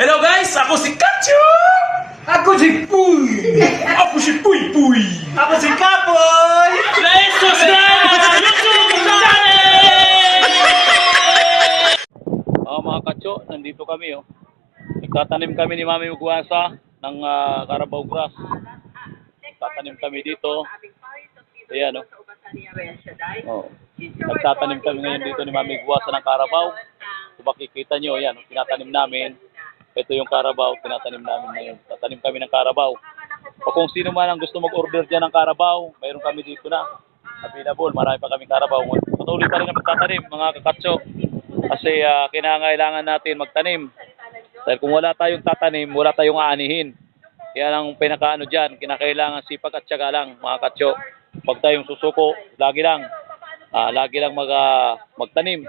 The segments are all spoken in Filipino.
Hello guys, ako si Kacho! Ako si Puy! Ako si Puy Puy! Ako si Kapoy! Let's subscribe sa YouTube channel! Mga Kacho, nandito kami Nagtatanim kami ni Mami Mugwasa ng Carabao grass. Nagtatanim kami dito. Ayan Nagtatanim kami ngayon dito ni Mami Mugwasa ng Carabao. Kung makikita nyo, ayan, tinatanim namin. Ito yung Carabao, tinatanim namin ngayon. Tatanim kami ng Carabao. O kung sino man ang gusto mag-order dyan ng Carabao, mayroon kami dito na available. Marami pa kami Carabao. Patuloy pa rin na magtatanim, mga kakatso. Kasi kinangailangan natin magtanim. Dahil kung wala tayong tatanim, wala tayong aanihin. Yan ang pinakaano dyan. Kinakailangan sipag at tiyaga lang, mga katso. Pag tayong susuko, lagi lang magtanim.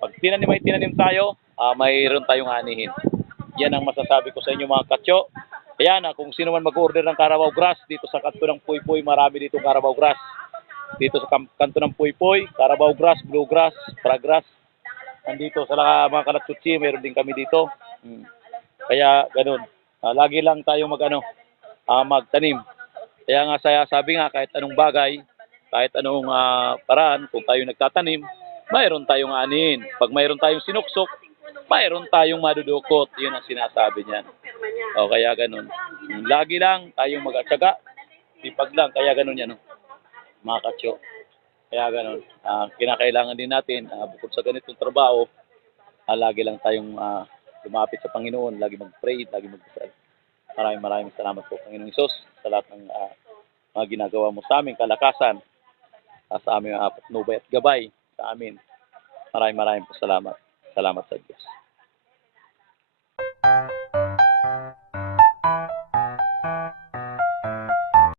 Pag tinanim tayo, mayroon tayong anihin. Yan ang masasabi ko sa inyo, mga katso. Ayan, kung sino man mag-order ng Carabao grass, dito sa kanto ng Puy Puy, marami dito Carabao grass. Dito sa kanto ng Puy Puy, Carabao grass, bluegrass, pragrass. Nandito sa mga kalatsutsi, mayroon din kami dito. Kaya ganun. Lagi lang tayo magtanim. Kaya nga sabi nga, kahit anong bagay, kahit anong paraan, kung tayo nagtatanim, mayroon tayong anihin. Pag mayroon tayong sinuksok, mayroon tayong madudukot. Yun ang sinasabi niyan. O kaya ganun. Lagi lang tayong mag-atsaga. Sipag lang. Kaya ganun yan. Mga katso. Kaya ganun. Kinakailangan din natin, bukod sa ganitong trabaho, lagi lang tayong lumapit sa Panginoon. Lagi mag-pray, lagi mag-dasal. Maraming salamat po, Panginoong Hesus, sa lahat ng mga ginagawa mo sa aming kalakasan, sa aming patnubay at gabay sa amin. Maraming po salamat. Salamat sa Diyos.